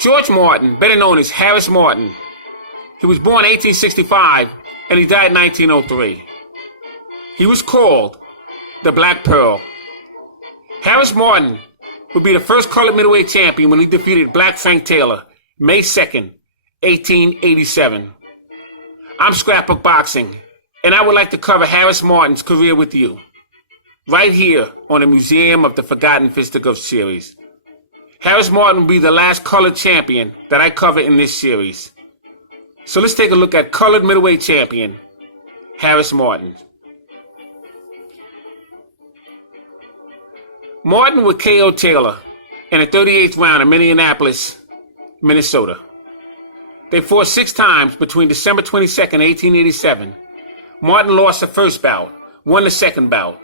George Martin, better known as Harris Martin, he was born 1865 and he died 1903. He was called the Black Pearl. Harris Martin would be the first colored middleweight champion when he defeated Black Frank Taylor, May 2nd, 1887. I'm Scrapbook Boxing, and I would like to cover Harris Martin's career with you, right here on the Museum of the Forgotten Fisticuffs series. Harris Martin will be the last colored champion that I cover in this series. So let's take a look at colored middleweight champion, Harris Martin. Martin would KO Taylor in the 38th round in Minneapolis, Minnesota. They fought 6 times between December 22nd, 1887. Martin lost the first bout, won the second bout,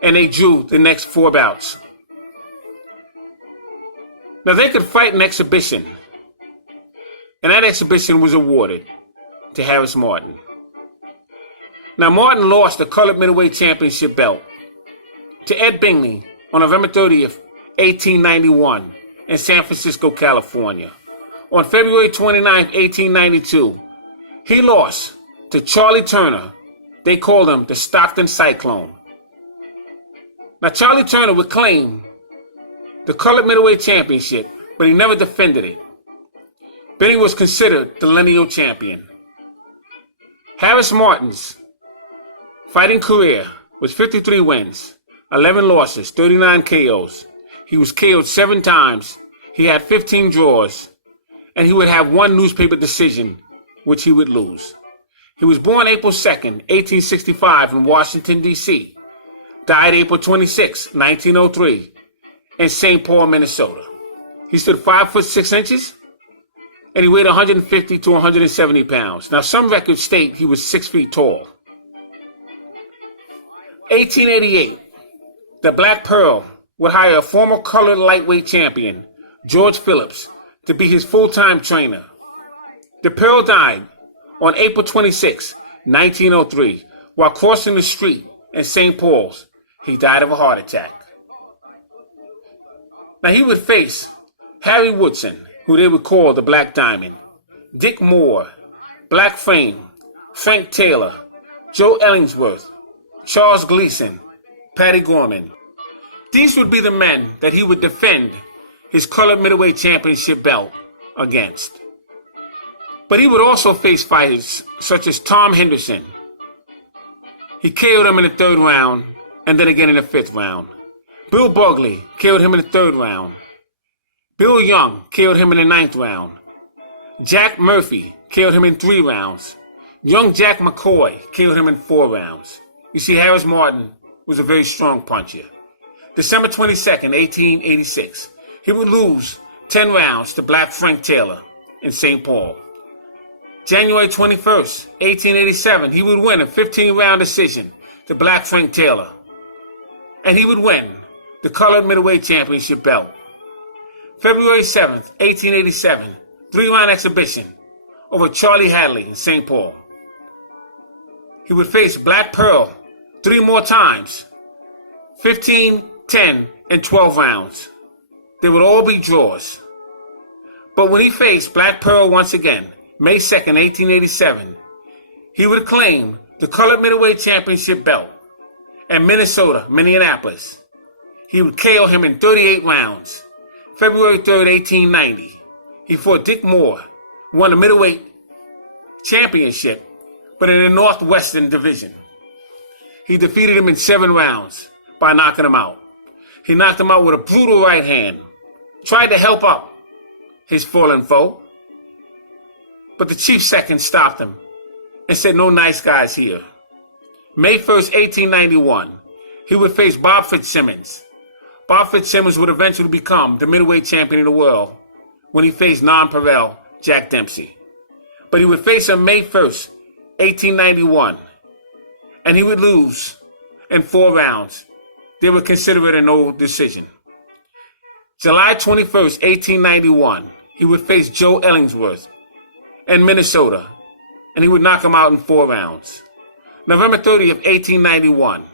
and they drew the next 4 bouts. Now they could fight an exhibition, and that exhibition was awarded to Harris Martin. Now Martin lost the colored middleweight championship belt to Ed Bingley on November 30th, 1891 in San Francisco, California. On February 29th, 1892, he lost to Charlie Turner. They called him the Stockton Cyclone. Now Charlie Turner would claim the colored middleweight championship, but he never defended it. Benny was considered the lineal champion. Harris Martin's fighting career was 53 wins, 11 losses, 39 KOs. He was KO'd 7 times. He had 15 draws, and he would have 1 newspaper decision, which he would lose. He was born April 2nd, 1865 in Washington, D.C. Died April 26, 1903. In St. Paul, Minnesota. He stood 5 foot 6 inches, and he weighed 150 to 170 pounds. Now, some records state he was 6 feet tall. 1888, the Black Pearl would hire a former colored lightweight champion, George Phillips, to be his full-time trainer. The Pearl died on April 26, 1903, while crossing the street in St. Paul's. He died of a heart attack. Now he would face Harry Woodson, who they would call the Black Diamond, Dick Moore, Black Frame, Frank Taylor, Joe Ellingsworth, Charles Gleason, Patty Gorman. These would be the men that he would defend his colored middleweight championship belt against. But he would also face fighters such as Tom Henderson. He KO'd him in the 3rd round and then again in the 5th round. Bill Bugley KO'd him in the 3rd round. Bill Young KO'd him in the 9th round. Jack Murphy KO'd him in 3 rounds. Young Jack McCoy KO'd him in 4 rounds. You see, Harris Martin was a very strong puncher. December 22nd, 1886, he would lose 10 rounds to Black Frank Taylor in St. Paul. January 21st, 1887, he would win a 15-round decision to Black Frank Taylor. And he would win the colored middleweight championship belt. February 7th, 1887, 3-round exhibition over Charlie Hadley in St. Paul. He would face Black Pearl 3 more times, 15, 10, and 12 rounds. They would all be draws. But when he faced Black Pearl once again, May 2nd, 1887, he would claim the colored middleweight championship belt in Minnesota, Minneapolis. He would KO him in 38 rounds. February 3rd, 1890, he fought Dick Moore, won the middleweight championship, but in the Northwestern Division. He defeated him in 7 rounds by knocking him out. He knocked him out with a brutal right hand, tried to help up his fallen foe, but the chief second stopped him and said, "No nice guys here." May 1st, 1891, he would face Bob Fitzsimmons. Bob Fitzsimmons would eventually become the middleweight champion of the world when he faced non-Perel Jack Dempsey. But he would face him May 1st, 1891, and he would lose in 4 rounds. They would consider it a no decision. July 21st, 1891, he would face Joe Ellingsworth in Minnesota, and he would knock him out in 4 rounds. November 30th, 1891,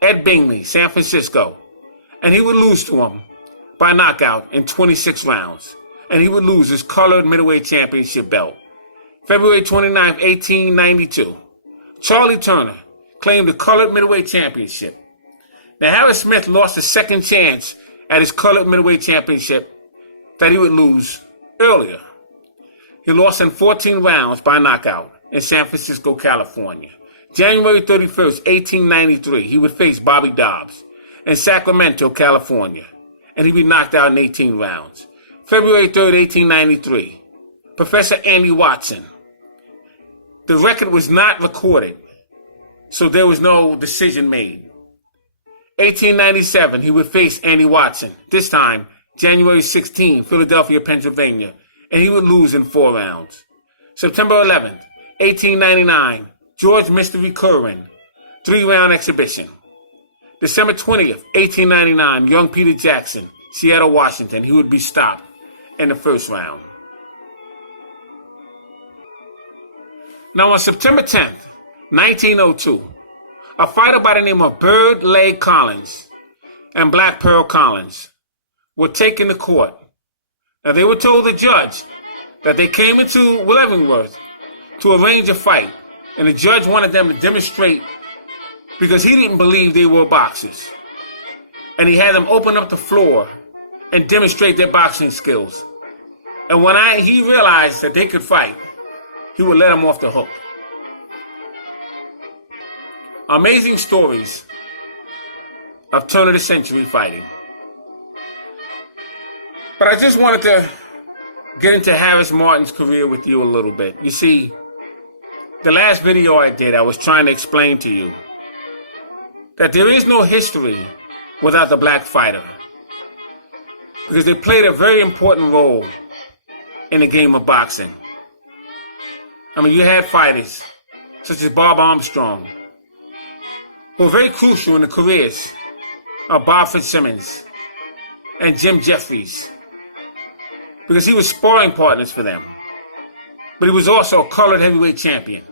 Ed Bingley, San Francisco, and he would lose to him by knockout in 26 rounds. and he would lose his colored middleweight championship belt. February 29, 1892, Charlie Turner claimed the colored middleweight championship. Now, Harris Smith lost a second chance at his colored middleweight championship that he would lose earlier. He lost in 14 rounds by knockout in San Francisco, California. January 31st, 1893, he would face Bobby Dobbs in Sacramento, California, and he'd be knocked out in 18 rounds. February 3rd, 1893, Professor Andy Watson. The record was not recorded, so there was no decision made. 1897, he would face Andy Watson, this time January 16, Philadelphia, Pennsylvania, and he would lose in 4 rounds. September 11th, 1899, George Mystery Curran, 3-round exhibition. December 20th, 1899, young Peter Jackson, Seattle, Washington, he would be stopped in the first round. Now on September 10th, 1902, a fighter by the name of Bird Leg Collins and Black Pearl Collins were taken to court. Now they were told the judge that they came into Leavenworth to arrange a fight, and the judge wanted them to demonstrate because he didn't believe they were boxers. And he had them open up the floor and demonstrate their boxing skills. And when he realized that they could fight, he would let them off the hook. Amazing stories of turn of the century fighting. But I just wanted to get into Harris Martin's career with you a little bit. You see, the last video I did, I was trying to explain to you that there is no history without the black fighter, because they played a very important role in the game of boxing. I mean, you had fighters such as Bob Armstrong, who were very crucial in the careers of Bob Fitzsimmons and Jim Jeffries, because he was sparring partners for them. But he was also a colored heavyweight champion.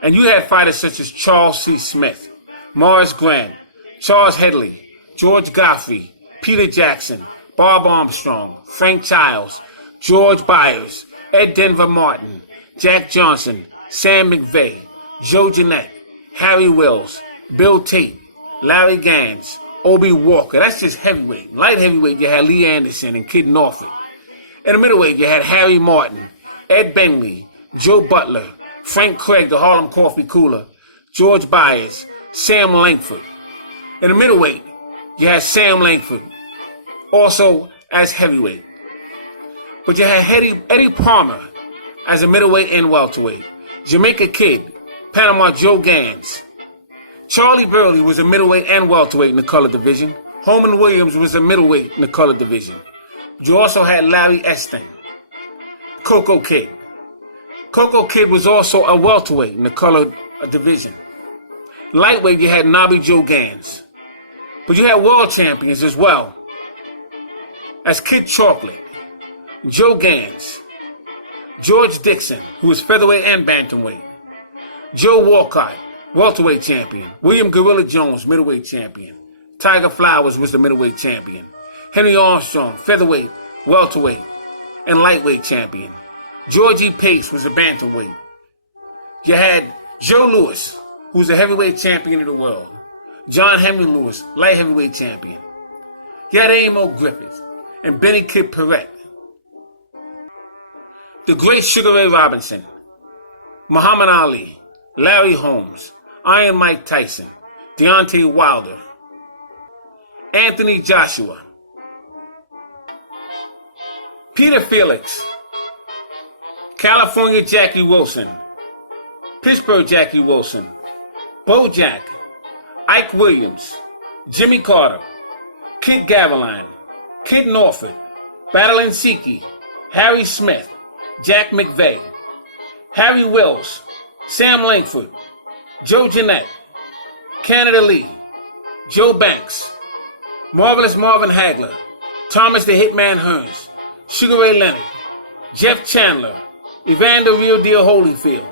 And you had fighters such as Charles C. Smith, Morris Grant, Charles Headley, George Godfrey, Peter Jackson, Bob Armstrong, Frank Childs, George Byers, Ed Denver Martin, Jack Johnson, Sam McVeigh, Joe Jeanette, Harry Wills, Bill Tate, Larry Gans, Obie Walker. That's just heavyweight. Light heavyweight, you had Lee Anderson and Kid Norfolk. In the middleweight, you had Harry Martin, Ed Bentley, Joe Butler, Frank Craig, the Harlem Coffee Cooler, George Byers, Sam Langford. In the middleweight, you had Sam Langford, also as heavyweight. But you had Eddie Palmer as a middleweight and welterweight. Jamaica Kid, Panama Joe Gans. Charlie Burley was a middleweight and welterweight in the color division. Holman Williams was a middleweight in the color division. You also had Larry Esting, Coco Kid. Coco Kid was also a welterweight in the color division. Lightweight, you had Nobby Joe Gans. But you had world champions as well as Kid Chocolate, Joe Gans, George Dixon, who was featherweight and bantamweight, Joe Walcott, welterweight champion, William Gorilla Jones, middleweight champion, Tiger Flowers was the middleweight champion, Henry Armstrong, featherweight, welterweight, and lightweight champion, George E. Pace was a bantamweight. You had Joe Louis, who was a heavyweight champion of the world, John Henry Lewis, light heavyweight champion. You had Amo Griffith and Benny Kid Perrette. The great Sugar Ray Robinson, Muhammad Ali, Larry Holmes, Iron Mike Tyson, Deontay Wilder, Anthony Joshua, Peter Felix, California Jackie Wilson, Pittsburgh Jackie Wilson, Bo Jack, Ike Williams, Jimmy Carter, Kid Gavilan, Kid Norfolk, Battling Siki, Harry Smith, Jack McVeigh, Harry Wills, Sam Langford, Joe Jeanette, Canada Lee, Joe Banks, Marvelous Marvin Hagler, Thomas the Hitman Hearns, Sugar Ray Leonard, Jeff Chandler, Evander Real Deal Holyfield,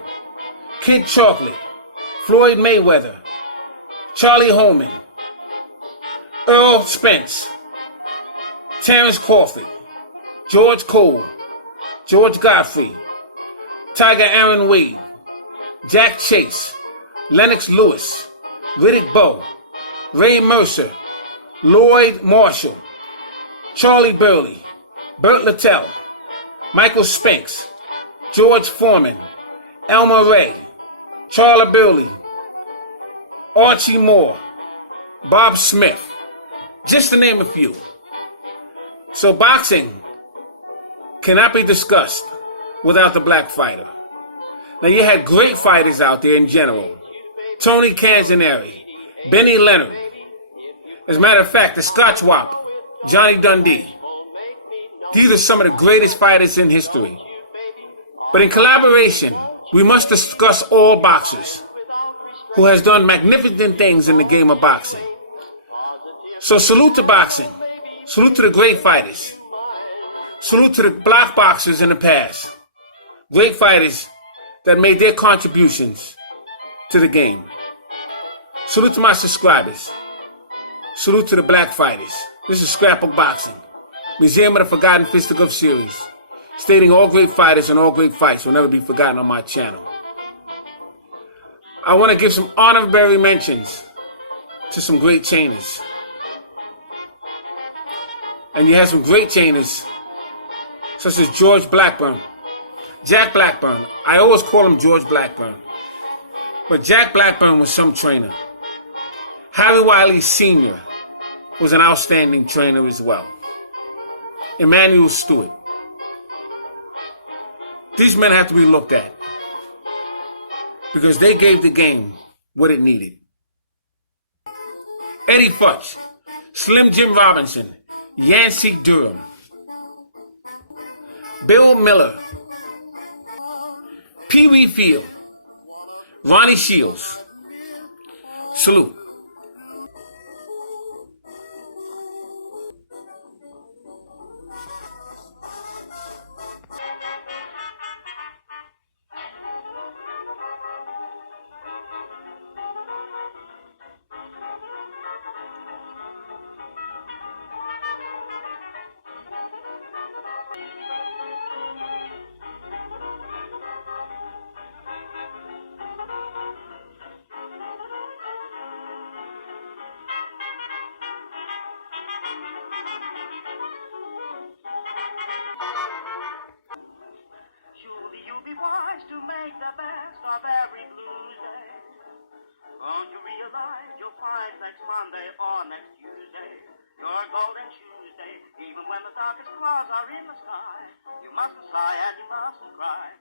Kid Chocolate, Floyd Mayweather, Charlie Holman, Earl Spence, Terrence Crawford, George Cole, George Godfrey, Tiger Aaron Wade, Jack Chase, Lennox Lewis, Riddick Bowe, Ray Mercer, Lloyd Marshall, Charlie Burley, Burt Littell, Michael Spinks, George Foreman, Elmer Ray, Charlie Burley, Archie Moore, Bob Smith, just to name a few. So boxing cannot be discussed without the black fighter. Now you had great fighters out there in general. Tony Canzoneri, Benny Leonard. As a matter of fact, the Scotch Wop, Johnny Dundee. These are some of the greatest fighters in history. But in collaboration, we must discuss all boxers who has done magnificent things in the game of boxing. So salute to boxing. Salute to the great fighters. Salute to the black boxers in the past. Great fighters that made their contributions to the game. Salute to my subscribers. Salute to the black fighters. This is Scrapbook Boxing, Museum of the Forgotten Fisticuffs series, stating all great fighters and all great fights will never be forgotten on my channel. I want to give some honorary mentions to some great chainers. And you have some great chainers, such as George Blackburn, Jack Blackburn. I always call him George Blackburn. But Jack Blackburn was some trainer. Harry Wiley Sr. was an outstanding trainer as well. Emmanuel Stewart. These men have to be looked at because they gave the game what it needed. Eddie Futch, Slim Jim Robinson, Yancey Durham, Bill Miller, Pee Wee Field, Ronnie Shields. Salute. Wise to make the best of every blues day. Won't you realize you'll find next Monday or next Tuesday your golden Tuesday, even when the darkest clouds are in the sky. You mustn't sigh and you mustn't cry.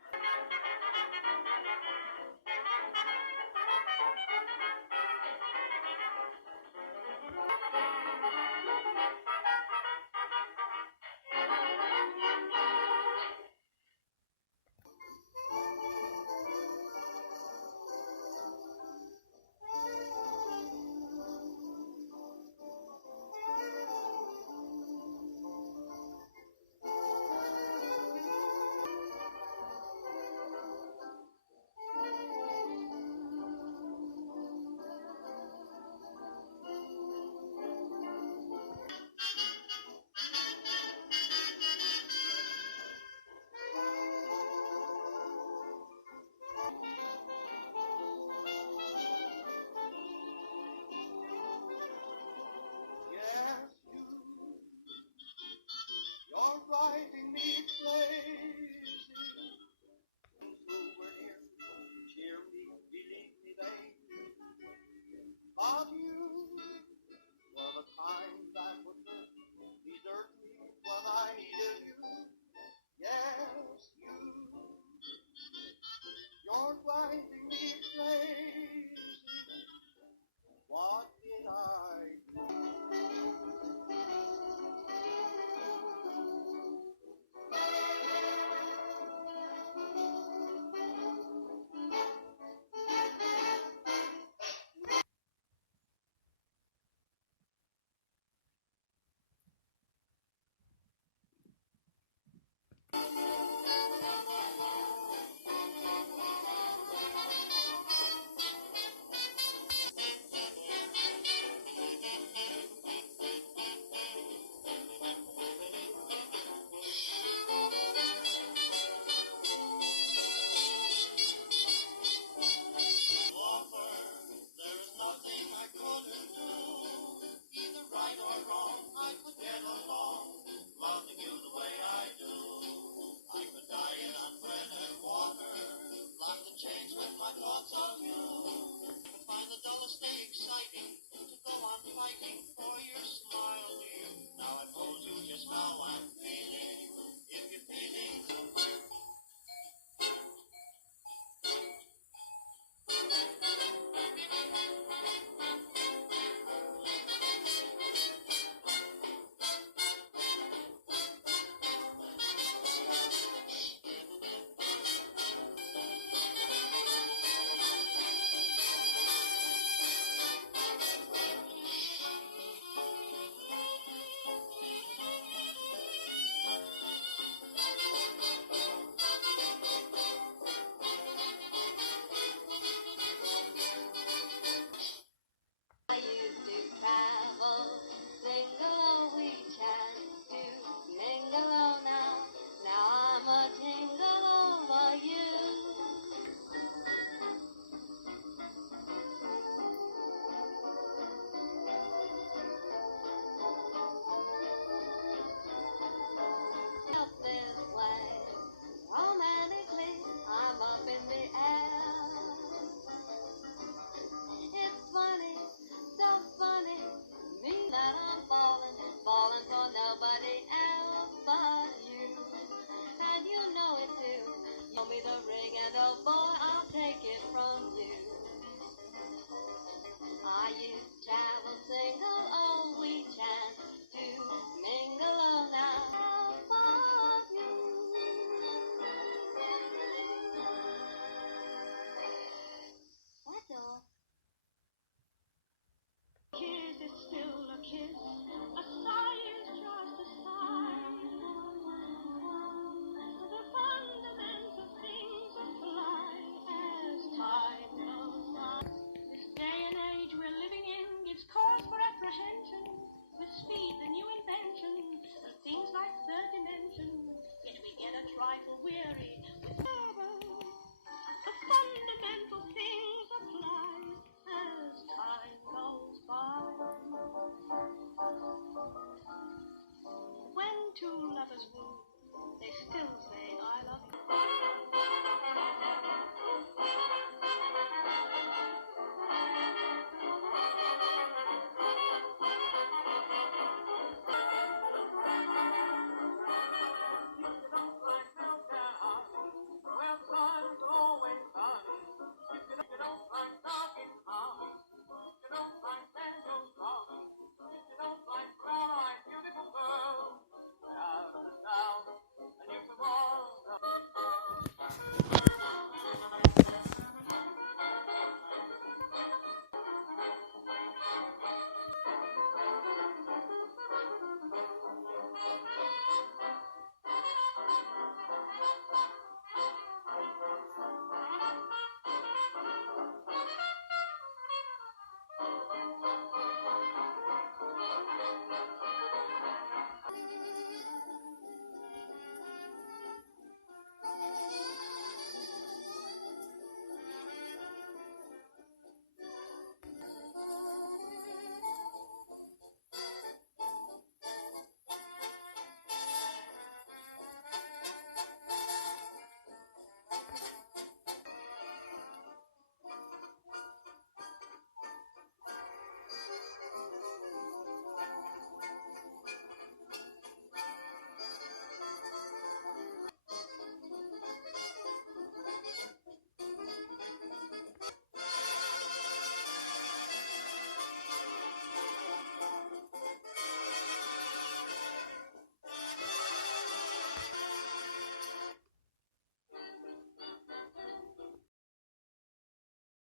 was moved, they still